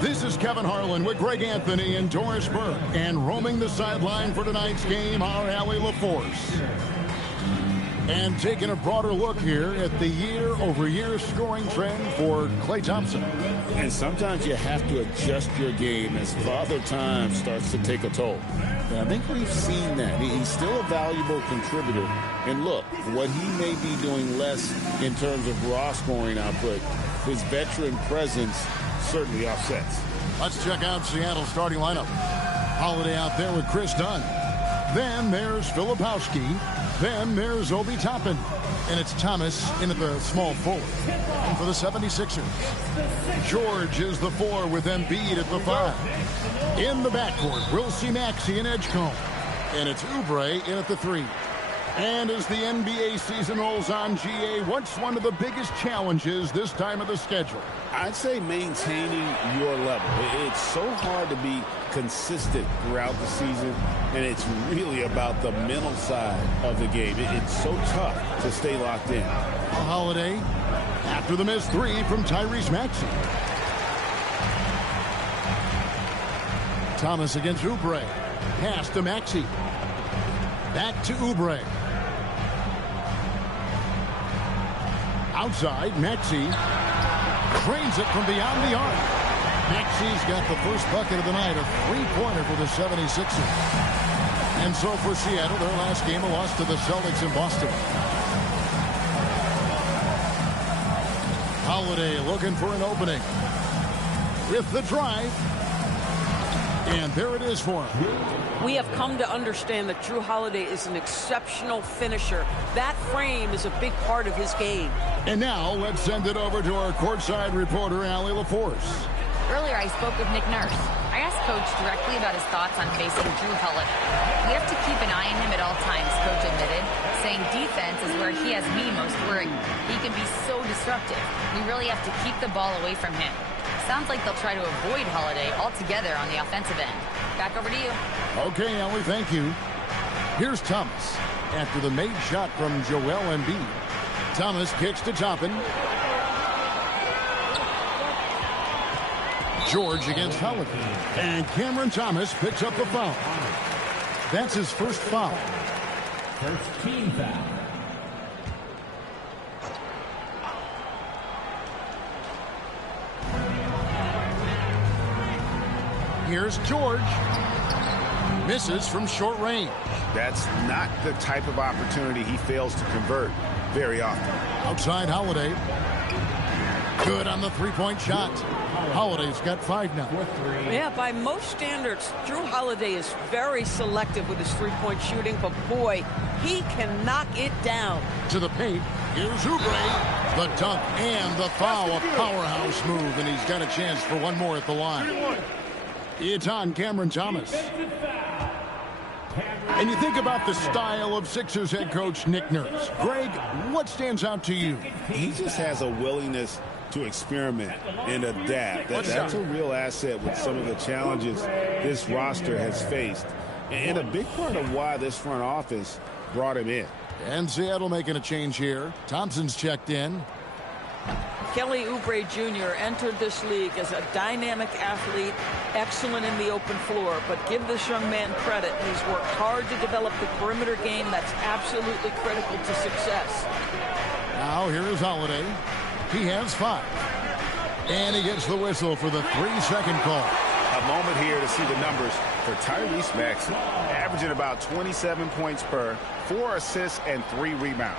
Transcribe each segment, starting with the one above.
This is Kevin Harlan with Greg Anthony and Doris Burke. And roaming the sideline for tonight's game, our Allie LaForce. And taking a broader look here at the year-over-year scoring trend for Klay Thompson. And sometimes you have to adjust your game as Father Time starts to take a toll. And I think we've seen that. He's still a valuable contributor. And look, what he may be doing less in terms of raw scoring output, his veteran presence certainly offsets. Let's check out Seattle's starting lineup. Holiday out there with Chris Dunn. Then there's Filipowski. Then there's Obi Toppin. And it's Thomas in at the small forward. And for the 76ers, George is the 4 with Embiid at the 5. In the backcourt, we'll see Maxey and Edgecombe. And it's Oubre in at the 3. And as the NBA season rolls on, GA, what's one of the biggest challenges this time of the schedule? I'd say maintaining your level. It's so hard to be consistent throughout the season, and it's really about the mental side of the game. It's so tough to stay locked in. A Holiday after the missed 3 from Tyrese Maxey. Thomas against Oubre. Pass to Maxey. Back to Oubre. Outside, Maxey cranes it from beyond the arc. Maxey's got the first bucket of the night, a three-pointer for the 76ers. And so for Seattle, their last game, a loss to the Celtics in Boston. Holiday looking for an opening with the drive. And there it is for him. We have come to understand that Jrue Holiday is an exceptional finisher. That frame is a big part of his game. And now let's send it over to our courtside reporter, Allie LaForce. Earlier, I spoke with Nick Nurse. I asked Coach directly about his thoughts on facing Jrue Holiday. We have to keep an eye on him at all times, Coach admitted, saying defense is where he has me most worried. He can be so disruptive. We really have to keep the ball away from him. Sounds like they'll try to avoid Holiday altogether on the offensive end. Back over to you. Okay, Ellie, thank you. Here's Thomas after the made shot from Joel Embiid. Thomas kicks to Toppin. George against Holiday. And Cameron Thomas picks up the foul. That's his first foul. First team foul. Here's George. Misses from short range. That's not the type of opportunity he fails to convert very often. Outside Holiday. Good on the three-point shot. Holiday's got 5 now. Yeah, by most standards, Jrue Holiday is very selective with his three-point shooting, but boy, he can knock it down. To the paint, here's Oubre. The dunk and the foul, a powerhouse move, and he's got a chance for one more at the line. It's on Cameron Thomas. And you think about the style of Sixers head coach Nick Nurse. Greg, what stands out to you? He just has a willingness to experiment and adapt. That's a real asset with some of the challenges this roster has faced. And a big part of why this front office brought him in. And Seattle making a change here. Thompson's checked in. Kelly Oubre Jr. entered this league as a dynamic athlete, excellent in the open floor, but give this young man credit. He's worked hard to develop the perimeter game that's absolutely critical to success. Now here is Holiday. He has 5. And he gets the whistle for the 3-second call. A moment here to see the numbers for Tyrese Maxey, averaging about 27 points per, 4 assists and 3 rebounds.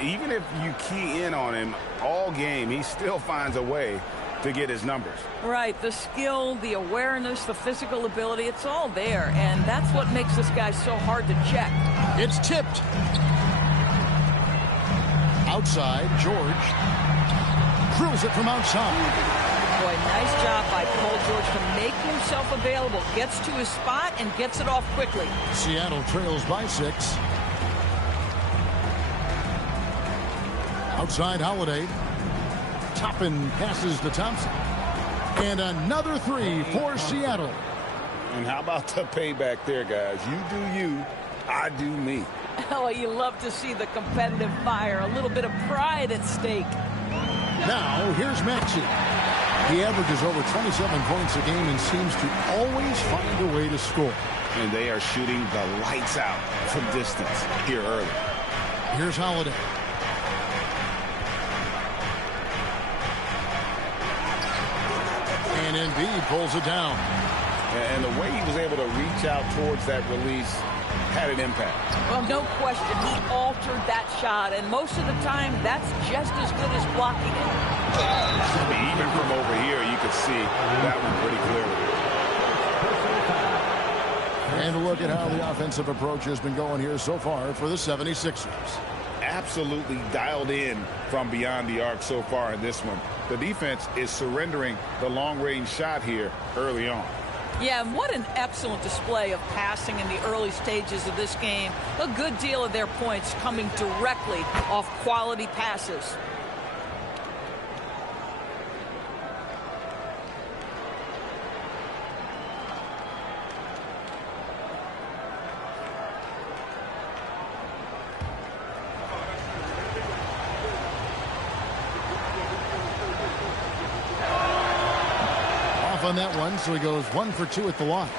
Even if you key in on him all game, he still finds a way to get his numbers. Right, the skill, the awareness, the physical ability, it's all there, and that's what makes this guy so hard to check. It's tipped. Outside, George drills it from outside. Boy, nice job by Paul George to make himself available, gets to his spot and gets it off quickly. Seattle trails by 6. Outside Holiday. Toppin passes to Thompson. And another 3 for Seattle. And how about the payback there, guys? You do you, I do me. Oh, you love to see the competitive fire, a little bit of pride at stake. Now, here's Maxey. He averages over 27 points a game and seems to always find a way to score. And they are shooting the lights out from distance here early. Here's Holiday. And Embiid pulls it down. And the way he was able to reach out towards that release had an impact. Well, no question. He altered that shot, and most of the time, that's just as good as blocking it. Even from over here, you could see that one pretty clearly. And look at how the offensive approach has been going here so far for the 76ers. Absolutely dialed in from beyond the arc so far in this one. The defense is surrendering the long-range shot here early on. Yeah, and what an excellent display of passing in the early stages of this game. A good deal of their points coming directly off quality passes. On that one, so he goes 1 for 2 at the line.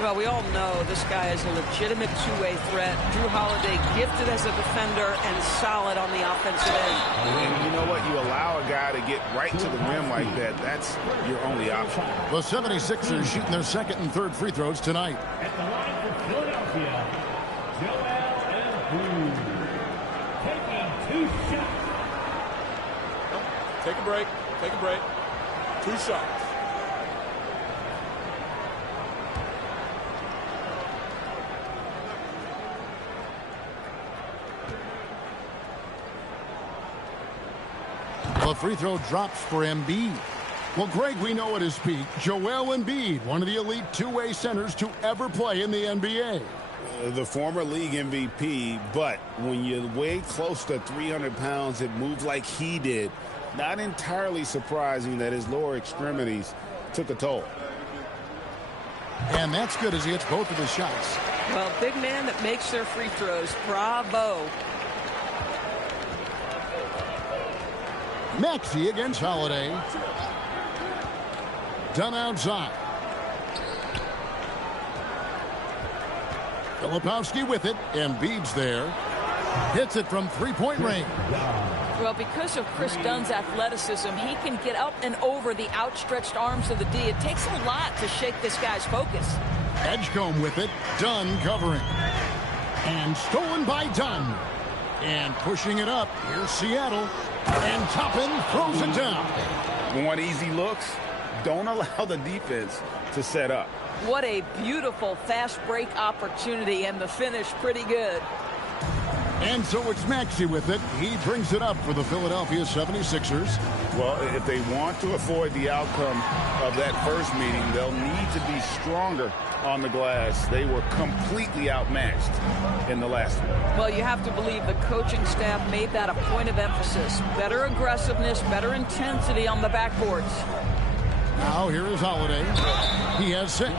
Well, we all know this guy is a legitimate two-way threat. Drew Holiday gifted as a defender and solid on the offensive end. And you know what? You allow a guy to get right to the rim like that. That's your only option. The 76ers shooting their second and third free throws tonight. At the line for Philadelphia, Joel Embiid. Taking 2 shots. Take a break. Take a break. 2 shots. The free throw drops for Embiid. Well, Greg, we know at his peak, Joel Embiid, one of the elite two-way centers to ever play in the NBA. The former league MVP, but when you weigh close to 300 pounds, it moves like he did. Not entirely surprising that his lower extremities took a toll. And that's good as he hits both of his shots. Well, big man that makes their free throws. Bravo. Maxey against Holiday. Done outside. Filipowski with it. Embiid's there. Hits it from three-point range. Well, because of Chris Dunn's athleticism, he can get up and over the outstretched arms of the D. It takes a lot to shake this guy's focus. Edgecombe with it. Dunn covering. And stolen by Dunn. And pushing it up. Here's Seattle. And Toppin throws it down. Want easy looks? Don't allow the defense to set up. What a beautiful fast break opportunity, and the finish pretty good. And so it's Maxey with it. He brings it up for the Philadelphia 76ers. Well, if they want to avoid the outcome of that first meeting, they'll need to be stronger on the glass. They were completely outmatched in the last one. Well, you have to believe the coaching staff made that a point of emphasis. Better aggressiveness, better intensity on the backboards. Now here is Holiday. He has 6.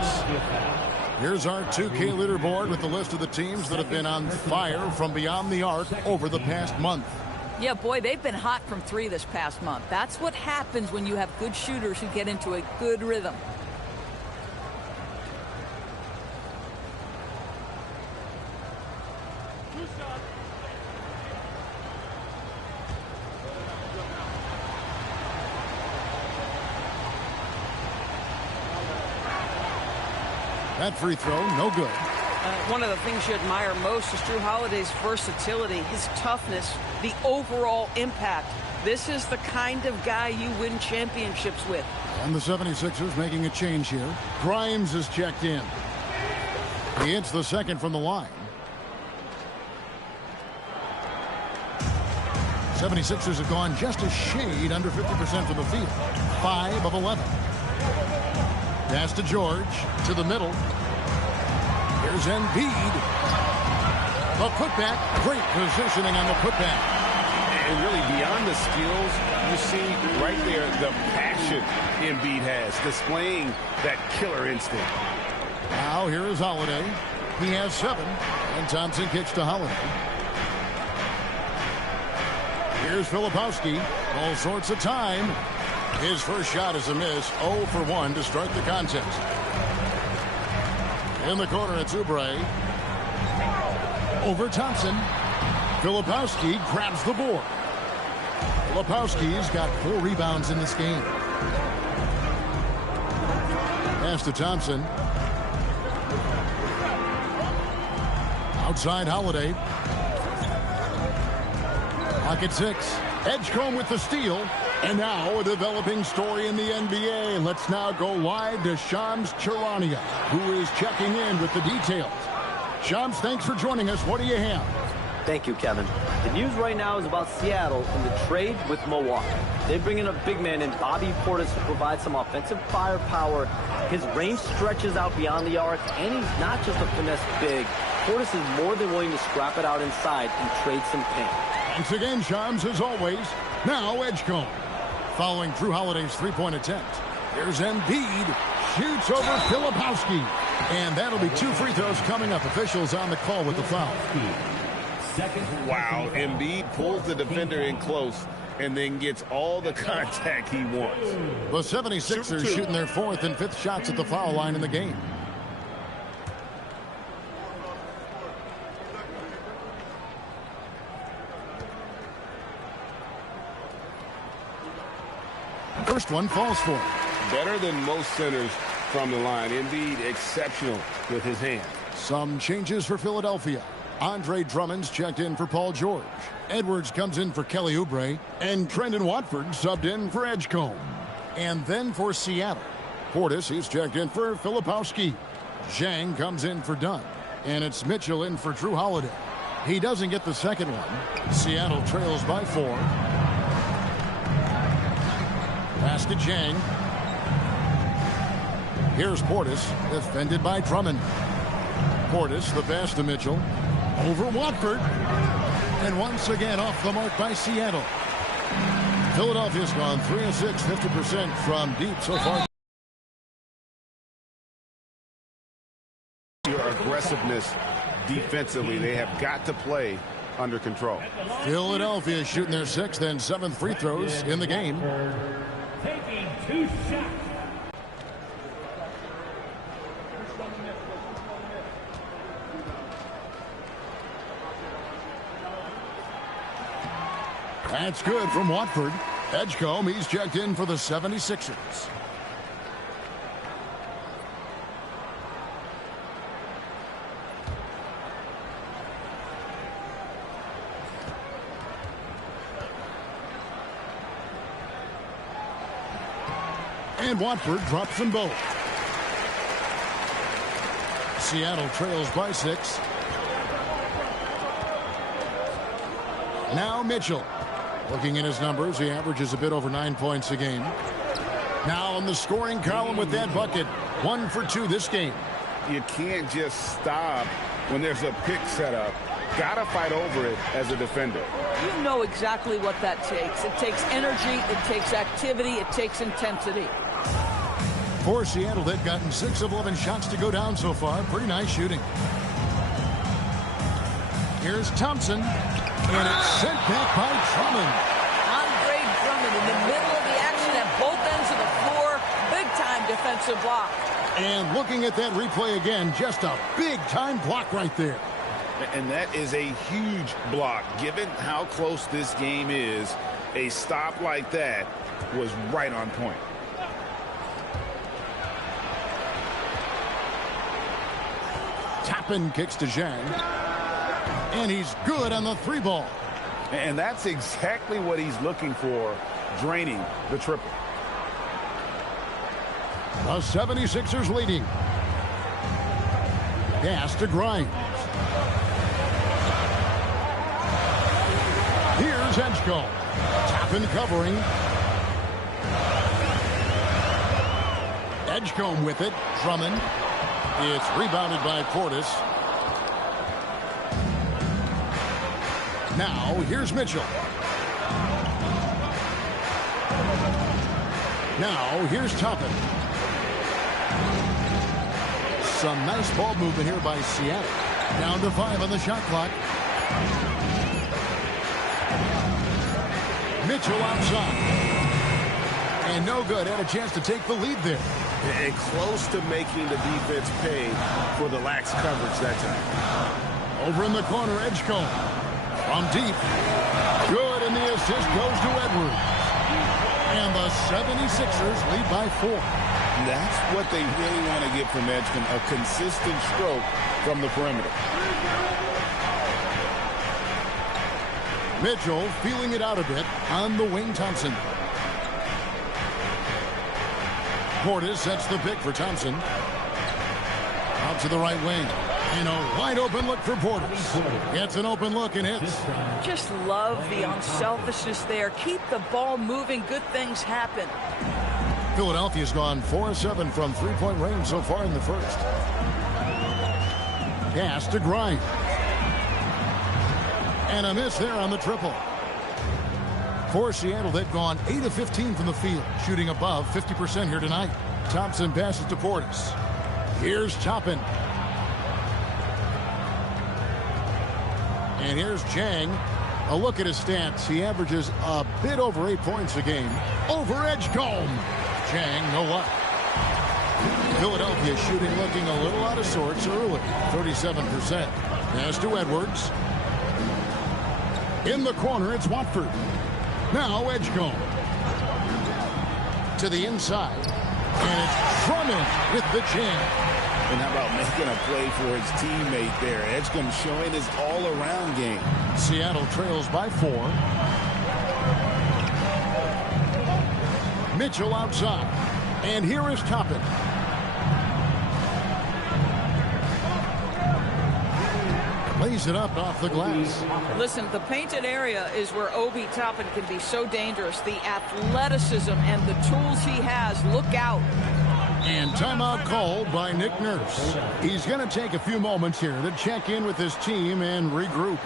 Here's our 2K leaderboard with the list of the teams that have been on fire from beyond the arc over the past month. Yeah, boy, they've been hot from 3 this past month. That's what happens when you have good shooters who get into a good rhythm. That free throw, no good. One of the things you admire most is Drew Holiday's versatility, his toughness, the overall impact. This is the kind of guy you win championships with. And the 76ers making a change here. Grimes is checked in. He hits the second from the line. 76ers have gone just a shade under 50% from the field. 5 of 11. Pass to George, to the middle. Here's Embiid. The putback, great positioning on the putback. And really beyond the skills, you see right there the passion Embiid has, displaying that killer instinct. Now here is Holiday. He has 7, and Thompson kicks to Holiday. Here's Filipowski. All sorts of time. His first shot is a miss. 0 for 1 to start the contest. In the corner, it's Oubre. Over Thompson. Filipowski grabs the board. Filipowski's got 4 rebounds in this game. Pass to Thompson. Outside Holiday. Pocket 6. Edgecombe with the steal. And now a developing story in the NBA. Let's now go live to Shams Charania, who is checking in with the details. Shams, thanks for joining us. What do you have? Thank you, Kevin. The news right now is about Seattle and the trade with Milwaukee. They bring in a big man in Bobby Portis to provide some offensive firepower. His range stretches out beyond the arc, and he's not just a finesse big. Portis is more than willing to scrap it out inside and trade some paint. Thanks again, Shams, as always. Now Edgecombe. Following Drew Holiday's three-point attempt. Here's Embiid. Shoots over Filipowski. And that'll be 2 free throws coming up. Officials on the call with the foul. Wow, Embiid pulls the defender in close and then gets all the contact he wants. The 76ers shooting their 4th and 5th shots at the foul line in the game. First one falls for him. Better than most centers from the line. Embiid exceptional with his hand. Some changes for Philadelphia. Andre Drummond's checked in for Paul George. Edwards comes in for Kelly Oubre. And Trendon Watford subbed in for Edgecombe. And then for Seattle, Portis, he's checked in for Filipowski. Zhang comes in for Dunn. And it's Mitchell in for Drew Holiday. He doesn't get the second one. Seattle trails by 4. Pass to Zhang. Here's Portis, defended by Drummond. Portis, the pass to Mitchell. Over Watford. And once again off the mark by Seattle. Philadelphia's gone 3 of 6, 50% from deep so far. Your aggressiveness defensively, they have got to play under control. Philadelphia shooting their 6th and 7th free throws in the game. Taking 2 shots. That's good from Watford. Edgecombe, he's checked in for the 76ers. And Watford drops them both. Seattle trails by 6. Now Mitchell. Looking at his numbers, he averages a bit over 9 points a game. Now in the scoring column with that bucket. 1 for 2 this game. You can't just stop when there's a pick set up. Got to fight over it as a defender. You know exactly what that takes. It takes energy, it takes activity, it takes intensity. For Seattle, they've gotten 6 of 11 shots to go down so far. Pretty nice shooting. Here's Thompson. And it's sent back by Drummond. Andre Drummond in the middle of the action at both ends of the floor. Big-time defensive block. And looking at that replay again, just a big-time block right there. And that is a huge block. Given how close this game is, a stop like that was right on point. Toppin kicks to Zhang. And he's good on the 3 ball. And that's exactly what he's looking for, draining the triple. The 76ers leading. Pass to Grimes. Here's Edgecombe. Toppin covering. Edgecombe with it. Drummond. It's rebounded by Portis. Now, here's Mitchell. Now, here's Toppin. Some nice ball movement here by Seattle. Down to 5 on the shot clock. Mitchell outside. And no good. Had a chance to take the lead there. And close to making the defense pay for the lax coverage that time. Over in the corner, Edgecombe. From deep. Good, and the assist goes to Edwards. And the 76ers lead by 4. That's what they really want to get from Edgecombe, a consistent stroke from the perimeter. Mitchell feeling it out a bit on the wing. Thompson. Portis sets the pick for Thompson. Out to the right wing. And a wide open look for Portis. Gets an open look and hits. Just love the unselfishness there. Keep the ball moving. Good things happen. Philadelphia's gone 4-7 from three-point range so far in the first. Pass to Grimes. And a miss there on the triple. For Seattle, they've gone 8 of 15 from the field, shooting above 50% here tonight. Thompson passes to Portis. Here's Toppin. And here's Chang. A look at his stats. He averages a bit over 8 points a game. Over Edgecombe. Chang, no luck. Philadelphia shooting looking a little out of sorts early. 37%. Pass to Edwards. In the corner, it's Watford. Now Edgecombe. To the inside. And it's Drummond with the jam. And how about making a play for his teammate there? Edgecombe showing his all-around game. Seattle trails by 4. Mitchell outside. And here is Toppin. Lays it up off the glass. Listen, the painted area is where Obi Toppin can be so dangerous. The athleticism and the tools he has. Look out. And timeout called by Nick Nurse. He's going to take a few moments here to check in with his team and regroup.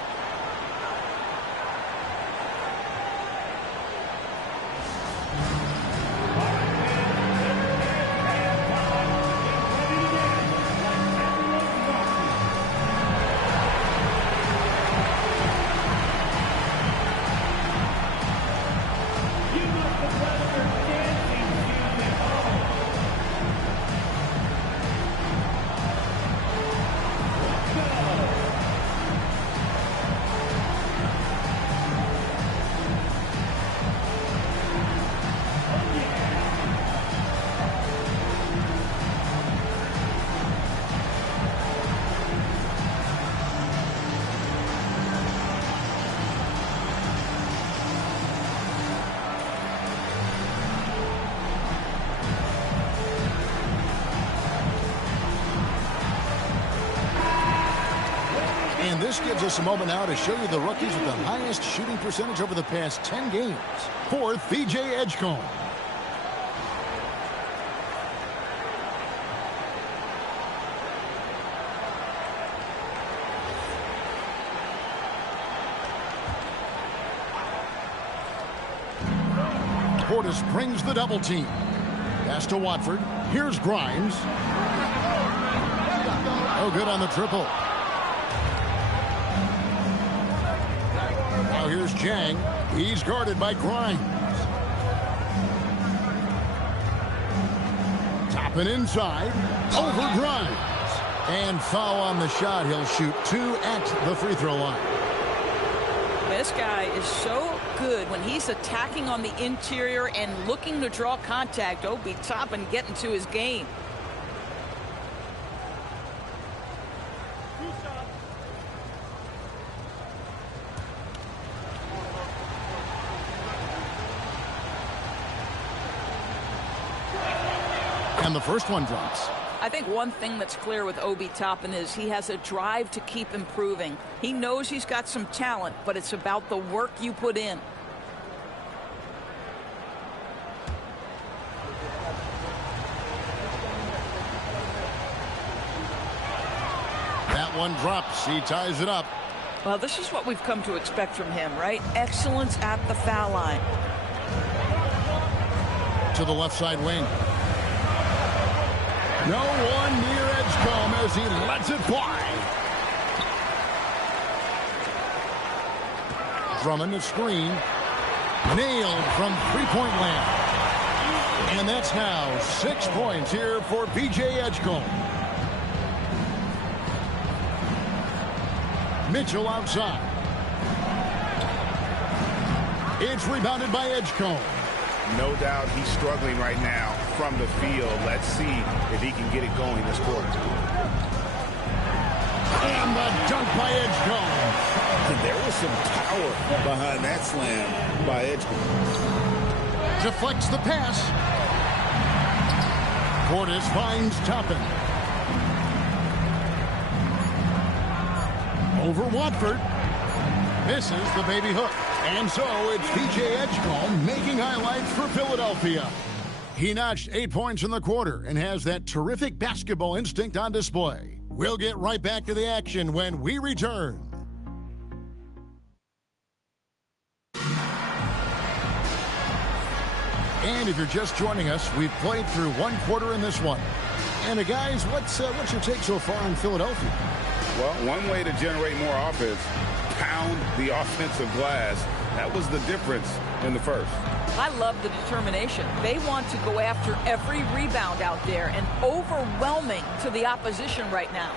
And this gives us a moment now to show you the rookies with the highest shooting percentage over the past 10 games. Fourth, VJ Edgecombe. Portis brings the double team. Pass to Watford. Here's Grimes. Oh, good on the triple. Now here's Chang. He's guarded by Grimes. Toppin inside. Over Grimes. And foul on the shot. He'll shoot 2 at the free throw line. This guy is so good when he's attacking on the interior and looking to draw contact. Obi Toppin getting to his game. And the first one drops. I think one thing that's clear with Obi Toppin is he has a drive to keep improving. He knows he's got some talent, but it's about the work you put in. That one drops. He ties it up. Well, this is what we've come to expect from him, right? Excellence at the foul line. To the left side wing. No one near Edgecombe as he lets it fly. Drummond the screen. Nailed from three-point land. And that's now 6 points here for P.J. Edgecombe. Mitchell outside. It's rebounded by Edgecombe. No doubt he's struggling right now from the field. Let's see if he can get it going this quarter. And the dunk by Edgecombe. And there was some power behind that slam by Edgecombe. Deflects the pass. Portis finds Toppin. Over Watford. Misses the baby hook. And so it's P.J. Edgecombe making highlights for Philadelphia. He notched 8 points in the quarter and has that terrific basketball instinct on display. We'll get right back to the action when we return. And if you're just joining us, we've played through one quarter in this one. And guys, what's your take so far on Philadelphia? Well, one way to generate more offense, pound the offensive glass. That was the difference in the first. I love the determination. They want to go after every rebound out there and overwhelming to the opposition right now.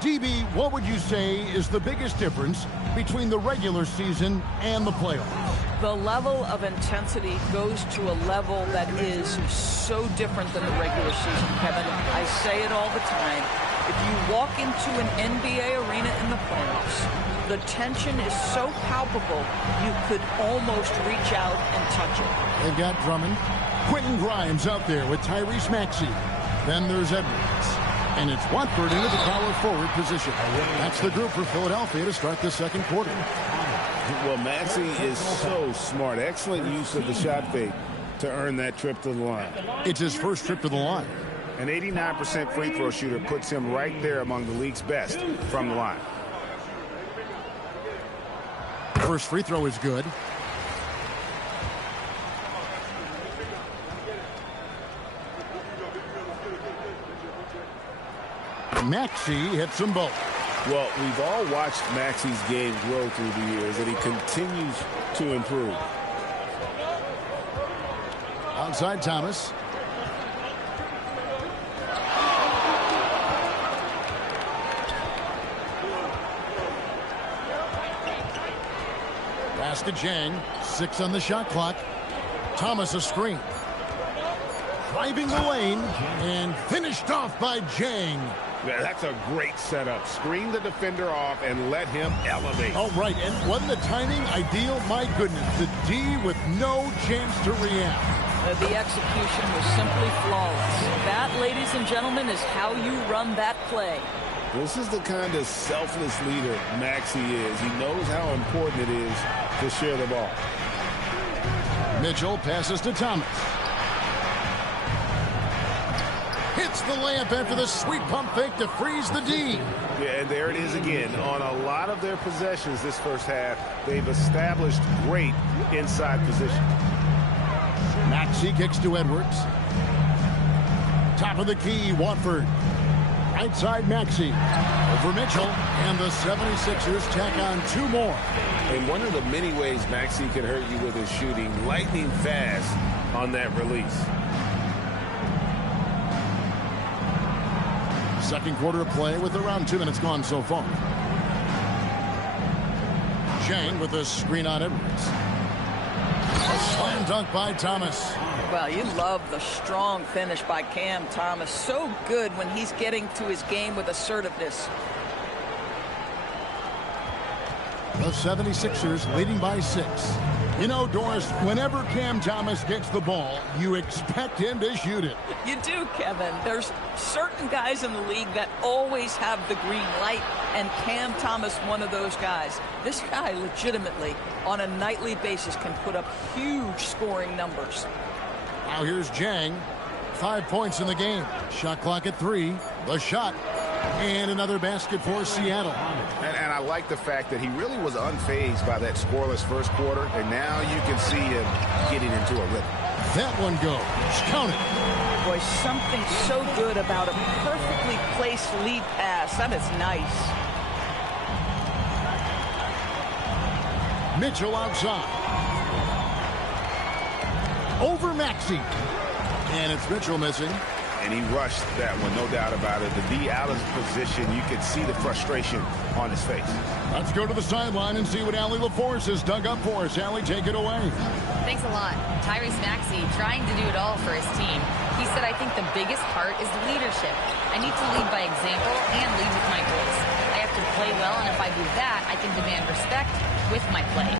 DB, what would you say is the biggest difference between the regular season and the playoffs? The level of intensity goes to a level that is so different than the regular season, Kevin. I say it all the time. If you walk into an NBA arena in the playoffs, the tension is so palpable, you could almost reach out and touch it. They've got Drummond. Quentin Grimes out there with Tyrese Maxey. Then there's Edwards. And it's Watford into the power forward position. That's the group for Philadelphia to start the second quarter. Well, Maxey is so smart. Excellent use of the shot fake to earn that trip to the line. It's his first trip to the line. An 89% free throw shooter puts him right there among the league's best from the line. First free throw is good. Maxey hits them both. Well, we've all watched Maxey's game grow through the years, and he continues to improve. Outside Thomas. Pass to Jang. 6 on the shot clock. Thomas a screen. Driving the lane and finished off by Jang. Yeah, that's a great setup. Screen the defender off and let him elevate. Oh, right. And wasn't the timing ideal? My goodness. The D with no chance to react. The execution was simply flawless. That, ladies and gentlemen, is how you run that play. This is the kind of selfless leader Maxey is. He knows how important it is to share the ball. Mitchell passes to Thomas. Hits the layup after the sweet pump fake to freeze the D. Yeah, and there it is again. On a lot of their possessions this first half, they've established great inside position. Maxey kicks to Edwards. Top of the key, Watford. Right side, Maxey. Over Mitchell, and the 76ers tack on 2 more. And one of the many ways Maxey can hurt you with his shooting, lightning fast on that release. Second quarter of play with around 2 minutes gone so far. Jang with a screen on Edwards. A slam dunk by Thomas. Well, you love the strong finish by Cam Thomas. So good when he's getting to his game with assertiveness. The 76ers leading by 6. You know, Doris, whenever Cam Thomas gets the ball, you expect him to shoot it. You do, Kevin. There's certain guys in the league that always have the green light, and Cam Thomas, one of those guys. This guy legitimately, on a nightly basis, can put up huge scoring numbers. Now here's Jang. 5 points in the game. Shot clock at 3. The shot. And another basket for Seattle. And I like the fact that he really was unfazed by that scoreless first quarter, and now you can see him getting into a rhythm. That one goes. Count it. Boy, something so good about a perfectly placed lead pass. That is nice. Mitchell outside. Over Maxey. And it's Mitchell missing. And he rushed that one, no doubt about it. To be out of position, you could see the frustration on his face. Let's go to the sideline and see what Allie LaForce has dug up for us. Allie, take it away. Thanks a lot. Tyrese Maxey trying to do it all for his team. He said, I think the biggest part is leadership. I need to lead by example and lead with my voice. I have to play well, and if I do that, I can demand respect with my play.